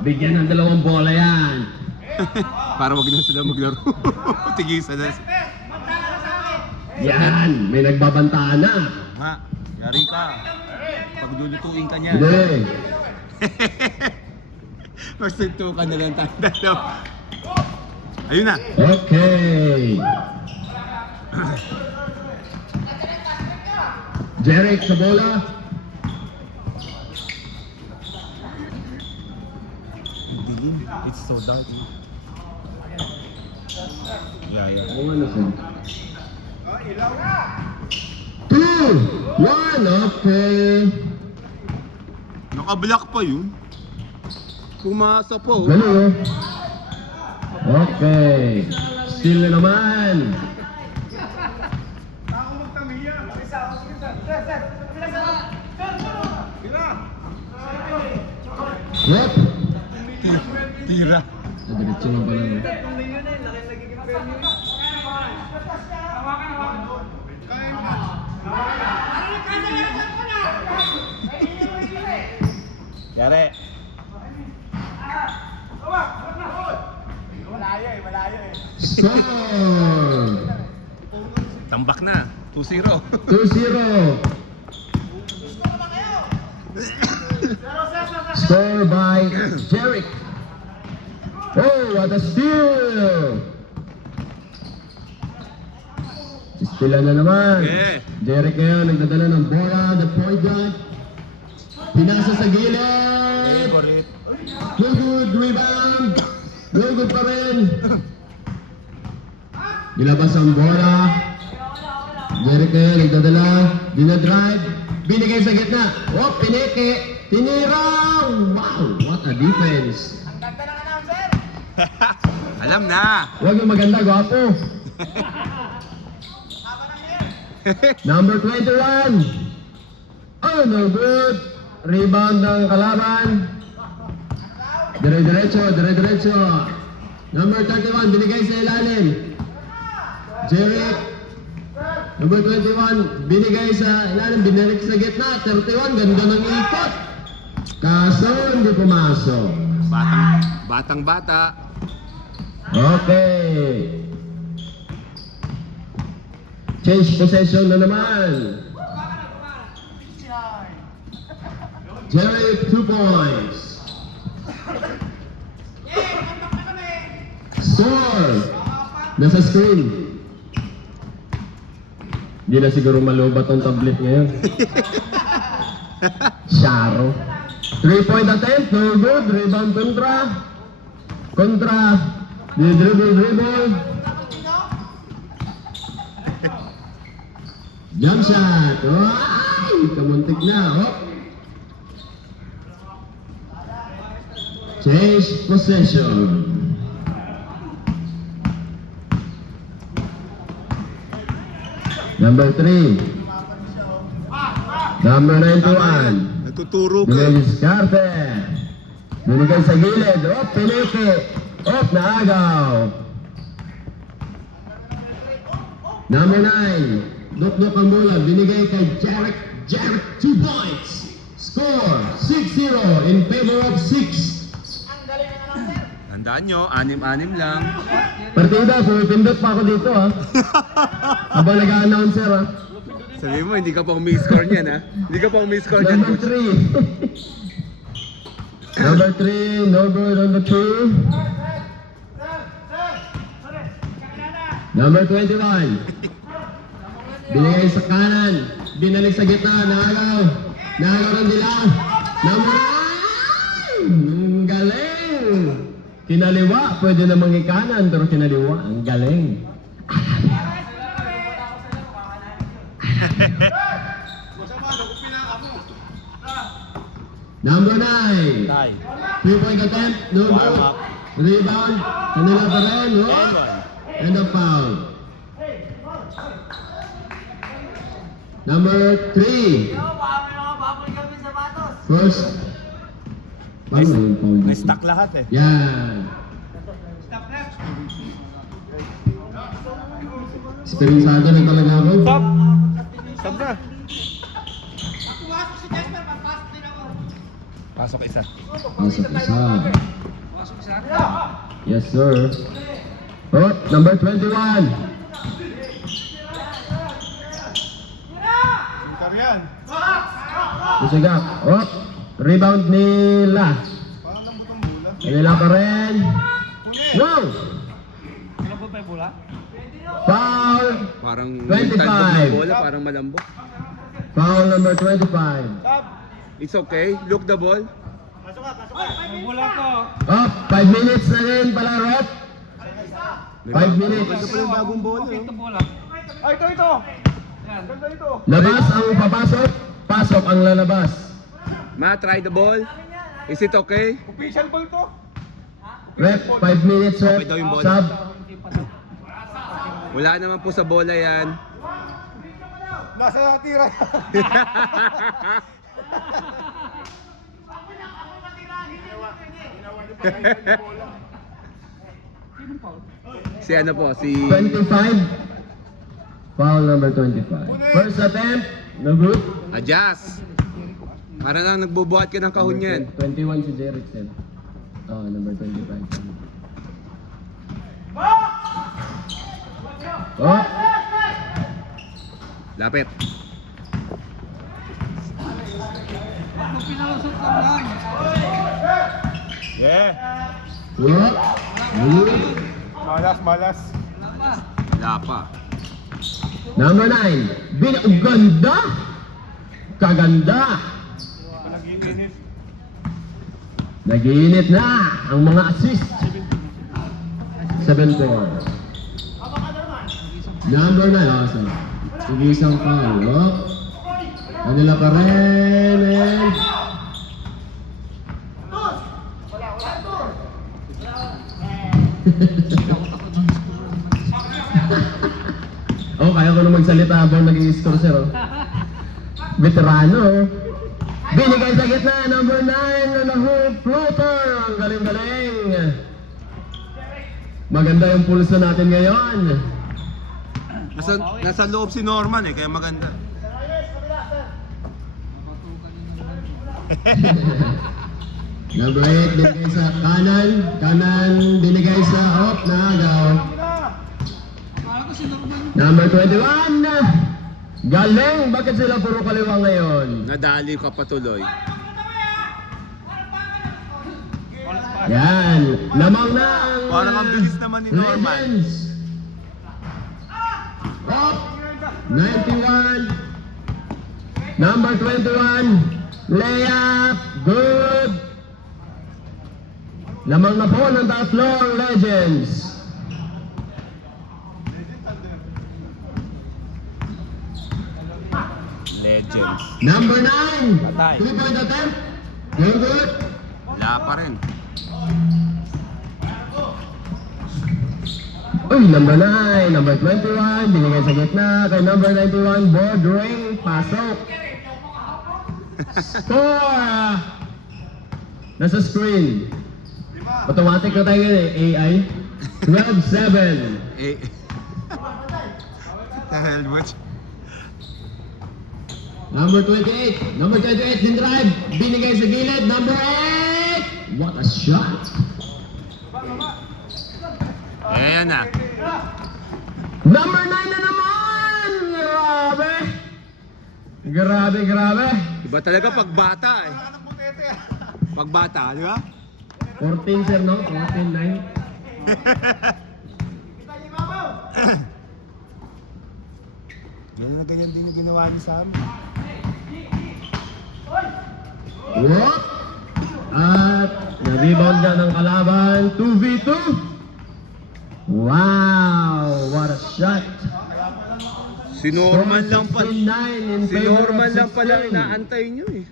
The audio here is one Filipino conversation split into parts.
Bigyan ng 2 bola yan. Para wag na sila maglaro. Tigisan na. Yan, may nagbabantaan na. Ha, yari ka. Pag lulutuin ka niyan. Hindi. First ka na lang tayo dalawa. Ayun na. Okay. Jeric sa bola. Dilim. It's so dark. Yeah. Oo nga nasin. 2, 1, okay. Naka-block pa yun. Pumasa po. Galing oh. Okay. Still na naman. Yep. Tira. Diretso lang pala. No? Yari. Score! Tambak na. 2-0. 2-0. Score by Jeric. Oh, what a steal! Stila na naman. Yeah. Jeric ngayon nagdadala ng bola, the point guard. Pinasa sa gilid. No good, rebound. No good pa rin. Nilabas ang bola. Jeric ngayon nagdadala. Dinadrive. Binigay sa gitna. Oh, pineke. Tinira. Wow, what a defense. Alam na. Huwag yung maganda, gwapo. Number 21. Oh, no good. Rebound ng kalaban. Dire-diretso. Number 31, binigay sa ilalim. Jeric. Number 21, binigay sa ilalim, binalik sa gitna. 31, ganda ng ikot. Kaso, hindi pumasok. Batang-bata. Okay. Change possession na naman. Jerry, 2 points. Score. Nasa screen. Hindi na siguro malubat ang tablet ngayon. Sharo. 3-point attempt, no good. Rebound kontra. Dribble. Jump shot. Ay, kamuntik na. Oh. Change possession. Number 3. Number 91. Natuturo ka. Luis Carte. Binigay sa gilid. Oh, pineke. Oh, naagaw. Number 9. Duk-duk ang bola. Binigay kay Jeric. Jeric, 2 points. Score, 6-0 in favor of 6. Tandaan nyo, 6-6 lang. Partida, pumipindot pa ako dito ha. Habang nag-a-announcer ha. Sabi mo, hindi ka pa umi-score niyan ha? Hindi ka pa umi-score niyan, Number coach. 3. Number 3, no good on the 2. Number 21. Binigay sa kanan. Binalik sa gitna. Nagaw ng dilaw. Number 9. Ang galing. Kinaliwa. Pwede namang ikanan, pero kinaliwa. Ang galing. Number 9. 3-point attempt. No good. Rebound. Kanila pa rin. Oh. And a foul. Number 3. First. Paano yung foul dito? Na-stack lahat eh. Yan. Esperinsado na talaga ako. Stop na. Pasok isa. Pasok isa. Yes, sir. Oh, number 21. Karyan. Isigap. Oh, rebound nila. Kanila pa rin. Wow! Foul. Parang 25. bola, parang malambot. Foul number 25. It's okay. Look the ball. Oh, 5 minutes na rin pala, Rob. 5 minutes. Ito pa yung bagong bola. oh. Labas ang papasok. Pasok ang lalabas. Ma, try the ball. Is it okay? Rep, 5 minutes, rep. Okay daw yung bola. Sub. Wala naman po sa bola yan. Nasa natira. Si ano po, si... 25. Foul number 25. First attempt. No good. Adjust. Para lang nagbubuhat ka ng kahon yan. 21 si Jerickson. Oh, number 25. Oh, Lapit. Yeah. oh. Malas. Wala pa. Number 9. Ganda. Kaganda. Nag-iinit na ang mga assist. 7-4. Number 9. Awesome. Sige isang foul. Oh. Kanila pa rin. And... oh, kaya ko na magsalita habang nag-i-score, sir. Oh. Veterano. Binigay sa gitna, number 9 na na-hook floater. Ang galing-galing. Maganda yung pulso natin ngayon. Nasa loob si Norman eh, kaya maganda. Number 8, binigay sa kanan. Kanan, binigay sa off, nagaw. Number 21. Galing! Bakit sila puro kaliwa ngayon? Nadali ka patuloy. Yan. Lamang na ang... Parang ang bilis naman ni Norman. Legends. Off. 91. Number 21. Layup. Good. Lamang na po ng tatlong Legends. Legends. Number 9. Patay. 3-point attempt. Good, good. Wala pa rin. Uy, number 9. Number 21. Binigay sa gitna. Kay number 91. Board ring. Pasok. Score. Nasa screen. Automatic na tayo yun eh. AI. 12-7. Eh. Helmut. Number 28. Number 28 din drive. Binigay sa gilid. Number 8. What a shot. Ayan na. Number 9 na naman. Grabe. Grabe. Iba talaga pag bata eh. Pag bata, di ba? 14 sir, no? 14-9. Ganyan na ganyan din yung ginawa niyo sa amin. Whoop. At na-rebound na ng kalaban. 2v2. Wow. What a shot. Si Norman lang pa. 16-9 in Si favor of Norman lang pala 16. inaantay nyo eh.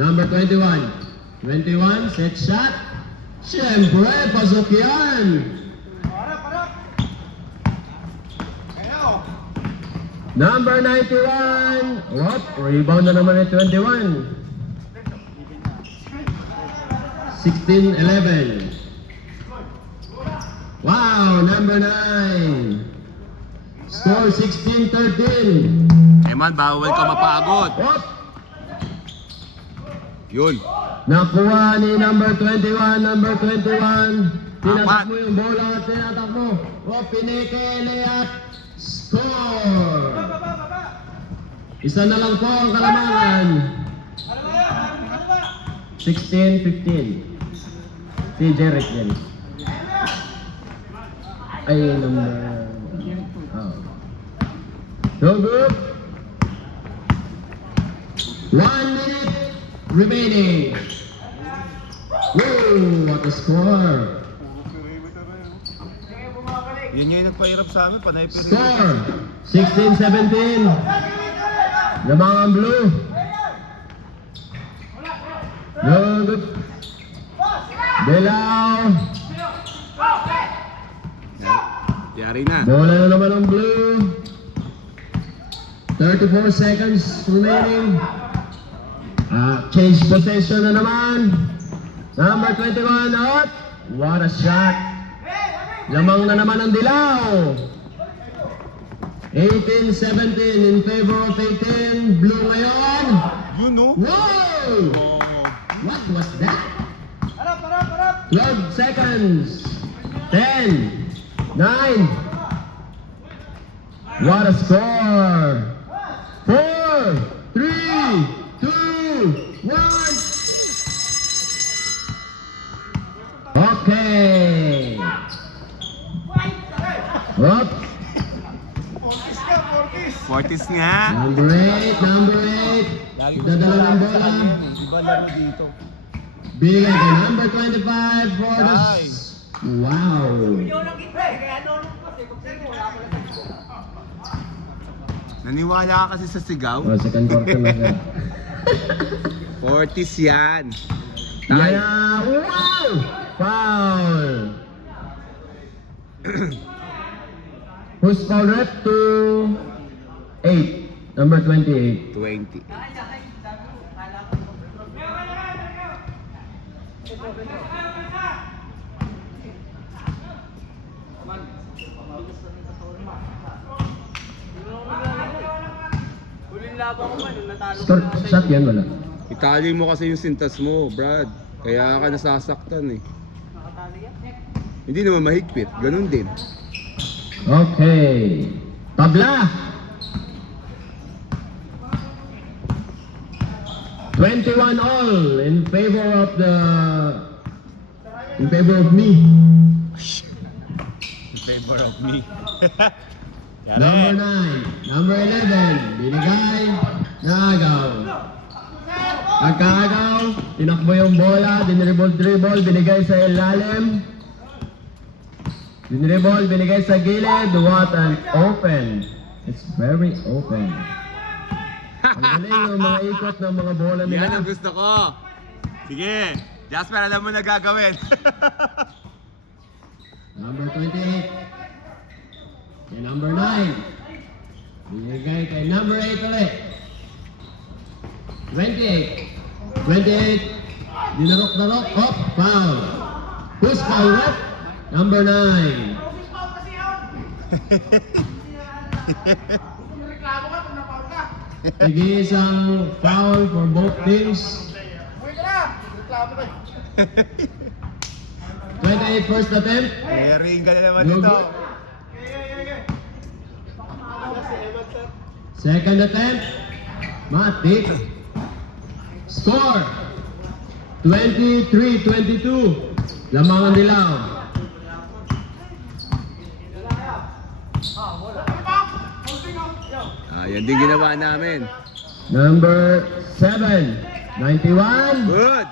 Number 21. 21, set shot. Siyempre, pasok yan. Number 91. What? Rebound na naman ni 21. 16-11. Wow, number 9. Score 16-13. Eh man, bawal ka mapagod. What? Yun. Nakuha ni number 21, number 21. Tinatak Apat. mo yung bola, tinatak mo. O, pinikele at score! Isa na lang po ang kalamangan. 16-15. Si Jeric yan. Ay, number... Oh. So good. 1 minute remaining. Whoa, what a score! Yun yung nagpahirap sa amin, panay pero. Score! 16-17. Lamang ang blue. Good. Belaw. Yari na. Bola na naman ang blue. 34 seconds remaining. Change possession na naman. Number 21 out. What a shot. Lamang na naman ang dilaw. 18-17 in favor of 18. Blue ngayon. Yun no? Whoa! Oh. What was that? 12 seconds. 10. 9. What a score. 4, 3, 2, 1. Okay. Up. Fortis nga. Number 8, number 8. Lagi ko Dadala ng bola. Iba laro dito. Bigay kay number 25 for the... Nice. Wow. Naniwala ka kasi sa sigaw. Oh, second quarter na siya. Fortis yan. Yeah. Wow! Foul. Who's foul rep to 8? Number 28. 20. Score, shot yan, wala. Itali mo kasi yung sintas mo, Brad. Kaya ka nasasaktan eh. Hindi naman mahigpit. Ganun din. Okay. Tabla. 21 all in favor of me. In favor of me. Number 9, number 11, binigay, nagaw. Nagkagaw, tinakbo yung bola, dinribble, binigay sa ilalim. Dinribble, binigay sa gilid, what an open. It's very open. Ang galing ng mga ikot ng mga bola nila. Yan ang gusto ko. Sige. Jasper, alam mo na gagawin. Number 28. Kay number 9. Binigay kay number 8 ulit. 28. 28. Dinarok-darok. Hop. Foul. Who's foul rep? Number 9. Sige, isang foul for both teams. 28 first attempt. Mayroon ka na naman No dito. good. Second attempt. Matik. Score. 23-22. Lamang ang dilaw. Yan din ginawa namin. Number 7. 91. Good.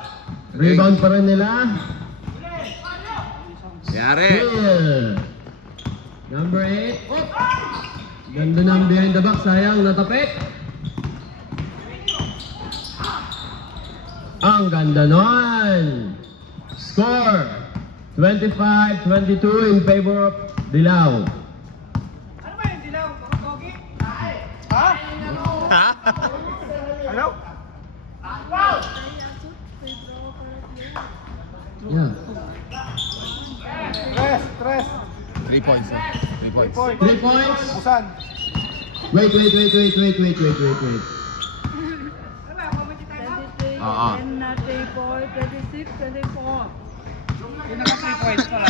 Rebound pa rin nila. Yari. Steal. Number 8. Oh! Ganda ng behind the back. Sayang, natapik. Ang ganda nun. Score. 25-22 in favor of Dilaw. Ano? Yeah. Tres. 3 points. 3 points. 3 points. Busan. Wait. Oo. point, 26, 24. Yung naka 3 points pala.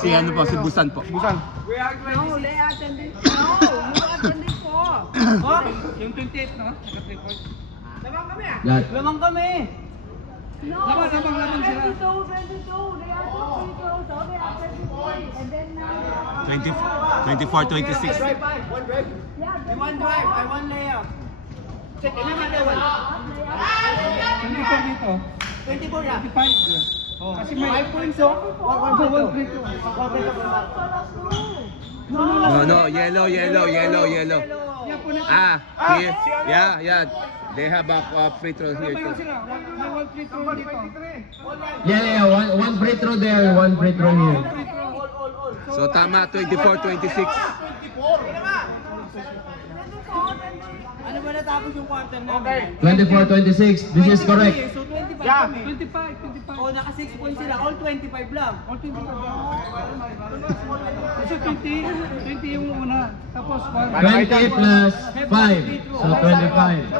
Si ano po, si Busan po. Busan. No, they are 20. No, you are 24. Oh, yung 28 no? Naka 3 points. Lahat. Lamang kami. No, Lamang sila. 22, 22. They are 22, so they are 23. And then now they are 24, 26. yeah, One drive, I one layup. Check, ano naman level? They are 24 dito. 24 na? 25. Oh. Kasi may 5 points oh. 1 free throw. No, yellow. Here. Yeah. They have a free throw here Ano too. sila? May 1 free throw dito. Yeah, one free throw there, one free throw here. So tama, 24, 26. Ano ba natapos yung quarter na? Okay. 24, 26. This is correct. So 25 Yeah. kami. 25. Oh, naka 6 points sila. All 25 lang. All 25 lang. Kasi 20 yung una. Tapos 1. 20 plus 5. So 25.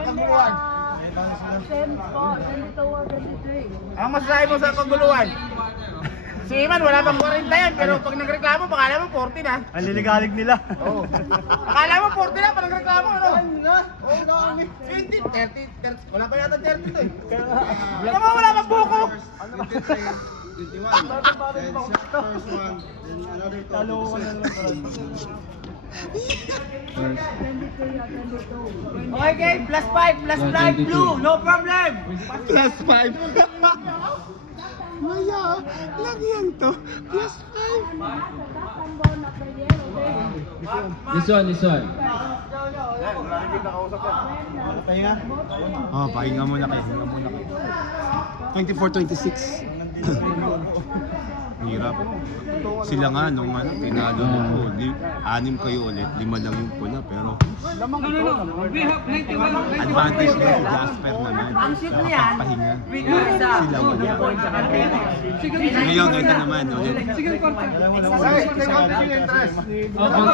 10 po, 22 or 23. Ang masasabi mo sa kaguluhan? Si Iman wala pang 40 yan, pero pag nagreklamo, pakala mo 40 na. Ang liligalig nila. Oo. Akala mo 40 na, pag nagreklamo, ano? Oo, dami. 20, 30, wala pa yata 30 to eh. Alam mo, wala pang buko. Okay, game. Plus 5. Plus 5 blue. No problem. Plus 5. Maya, lang yan to. Plus 5. This one. Pahinga. Oh, pahinga muna kayo. 24, 26. Hirap. Sila nga nung tinalo ko, 6 kayo ulit, 5 lang yung pula, pero No. We have 91. advantage na si Jasper naman. Ang shoot na yan. Pahinga. With isa. Sila wala. Sige. Ngayon, ito naman ulit. Sige, quarter.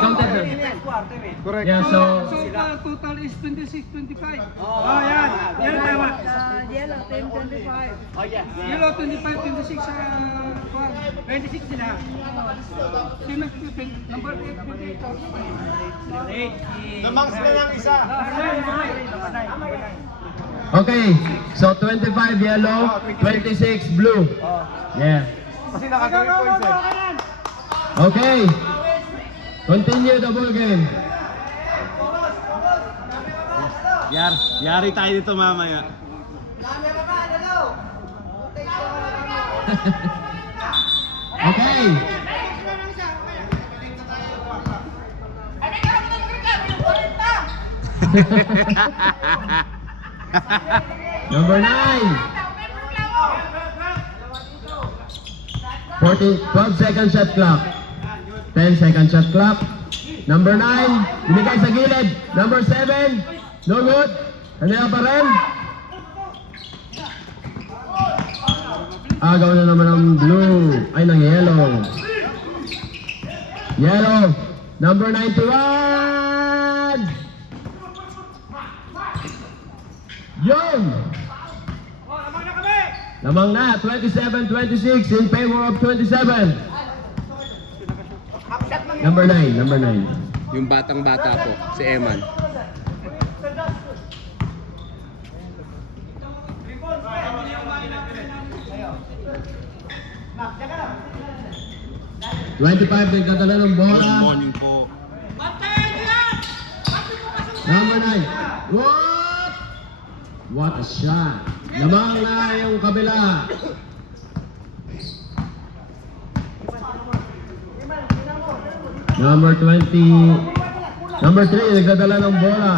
Counted. Correct. Yeah, so So, total is 26, 25. Oh, yan. Yan, tama. Yellow, 10, 25. Yellow, 25, 26 sa 26 sila. Sino number 8, 28. Namang sila ng isa. okay. So 25 yellow, 26 blue. Yeah. Kasi naka 3 points eh. Okay. Continue the ball game. Yari tayo dito mamaya. Okay. Number 9. 12 second shot clock. 10 second shot clock. Number 9, binigay sa gilid. Number 7, no good. Kanila pa rin. Agaw na naman ng blue. Ay, ng yellow. Yellow. Number 91. Yun. Lamang na, 27-26 in favor of 27. Number 9, number 9. Yung batang-bata po, si Eman. Nagdadala ng bola. Good morning po. Number 9. What a shot. Lamang na yung kabila. Number 20. Number 3, nagdadala ng bola.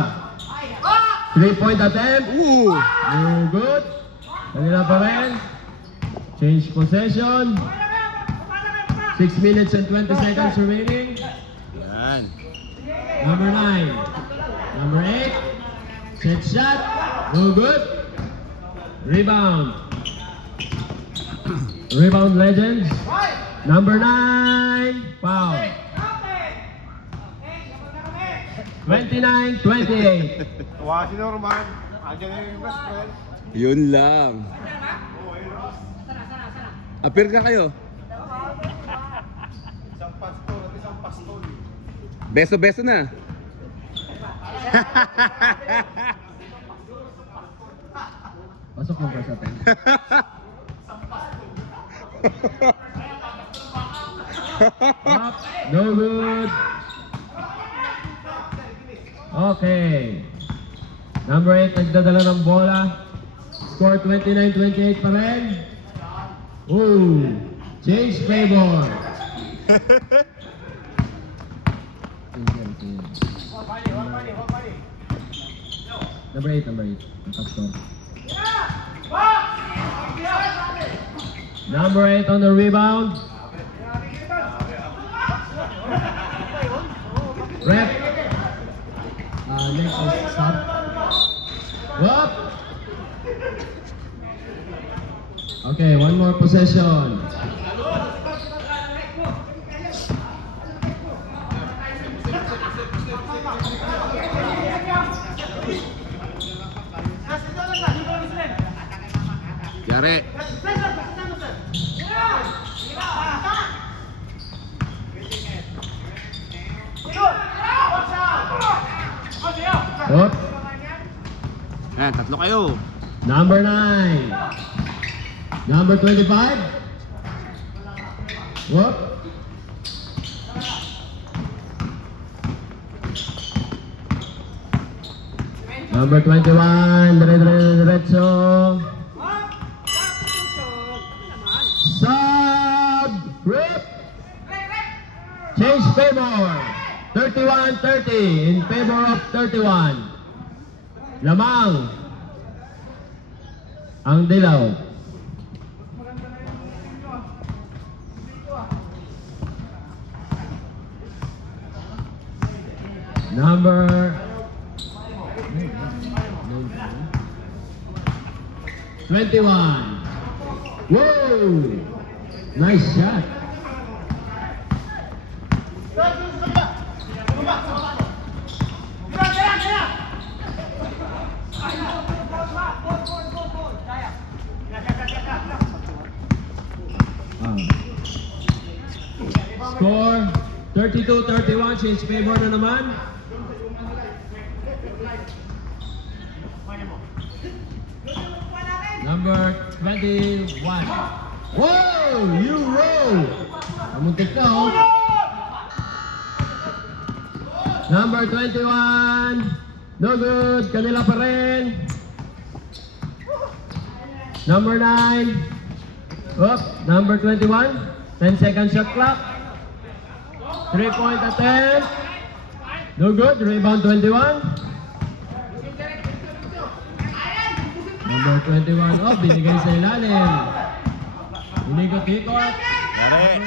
3-point attempt. Ooh! No good. Kanila pa rin. Change possession. 6 minutes and 20 seconds remaining. Yan. Number 9. Number 8. Set shot. No good. Rebound. Rebound Legends. Number 9. Foul. 29-28. Tawa si Norman. Andiyan na yung best friend. Yun lang. Appear na kayo. Beso-beso na. Pasok mo pa sa pen. Up. No good. Okay. Number 8 nagdadala ng bola. Score 29-28 pa rin. Ooh. Change favor. Number 8. Nakascore. Number 8 on the rebound. Rep. Next is sub. Whoop. Okay, one more possession. Yari. Whoop. Yan, tatlo kayo. Number 9. Number 25. Whoop. Number 21. Diretso. Sub. Rip. Change favor. 31-30 in favor of 31. Lamang ang dilaw. Number 21. Whoa! Nice shot. Score 32-31, change favor na naman. Number 21. Whoa! You roll! Kamuntik ka, oh. Number 21. No good. Kanila pa rin. Number 9. Up. Number 21. 10-second shot clock. 3-point attempt. No good. Rebound 21. Number 21. Oh, binigay sa ilalim. Inikot-ikot. Yari.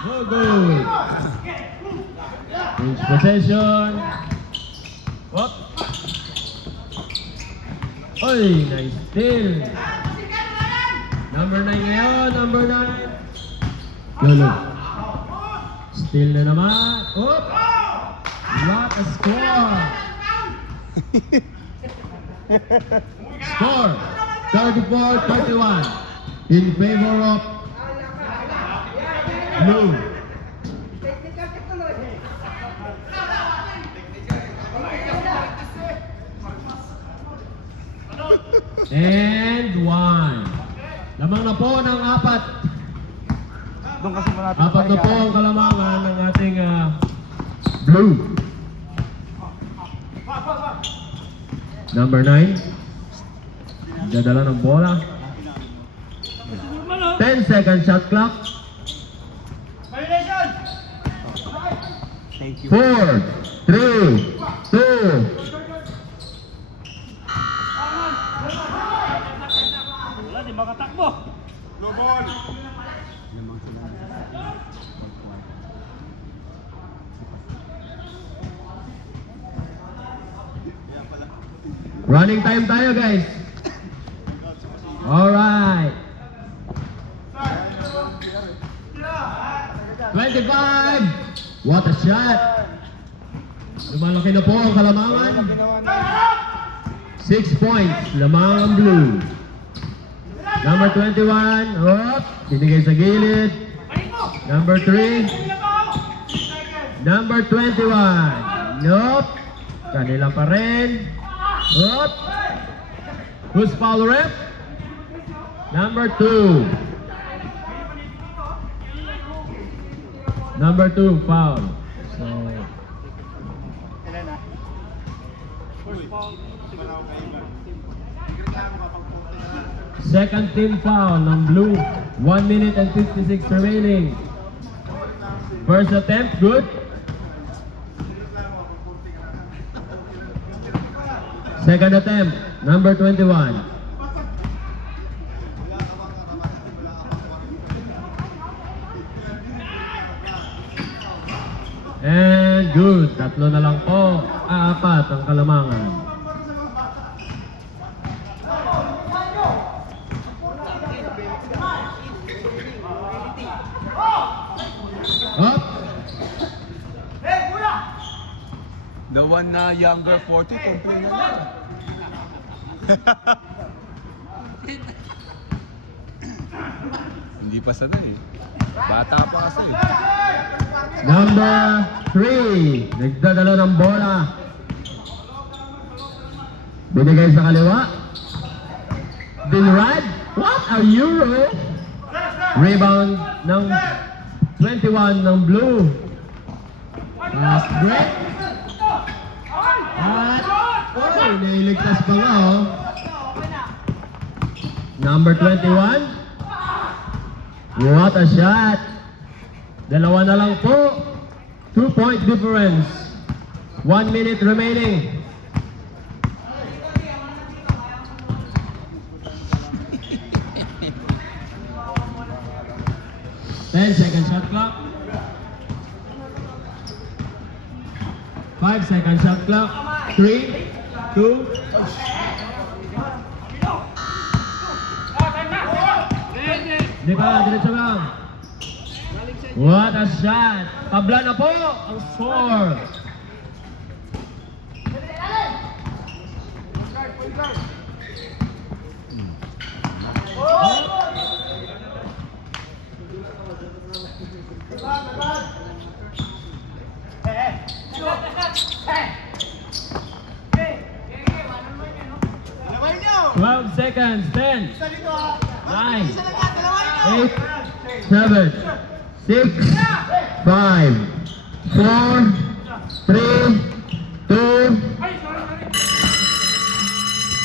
No good. Change possession. Whoop. Oy, nice steal. Number 9 ngayon, number 9. Lolo. Steal na naman. Whoop. What a score. Score 34-31 in favor of blue. And 1. Lamang na po ng 4. Doon kasi malapit. 4 na po ang kalamangan ng ating blue. Number 9. Dadala ng bola. 10-second shot clock. Thank you. 4, 3, 2. Wala, di makatakbo. Running time tayo, guys. Alright. 25. What a shot. Lumalaki na po ang kalamangan. 6 points. Lamang ang blue. Number 21. Hop. Binigay sa gilid. Number 3. Number 21. Nope. Kanila pa rin. Hop. Who's foul rep? Number 2. Number 2 foul. So, second team foul ng blue. 1 minute and 56 remaining. First attempt, good. Second attempt, number 21. And good. Tatlo na lang po. Apat ang kalamangan. Up. The one na younger 40, complain na lang. Hindi pa sanay. Bata pa kasi. Number 3. Nagdadala ng bola. Binigay sa kaliwa. Binrad. What a euro! Rebound ng 21 ng blue. Pass break. At, oh, nailigtas pa nga, oh. Number 21. What a shot. Dalawa na lang po. 2-point difference. 1 minute remaining. Ten-second shot clock. 5-second shot clock. 3, 2. Di ba? Diretso lang. What a shot! Tabla na po ang score. Dalawain nyo! 12 seconds. 10, Isa dito ha! 9, Isa lang yan! Dalawain nyo! 8, 7, 6, 5, 4, 3,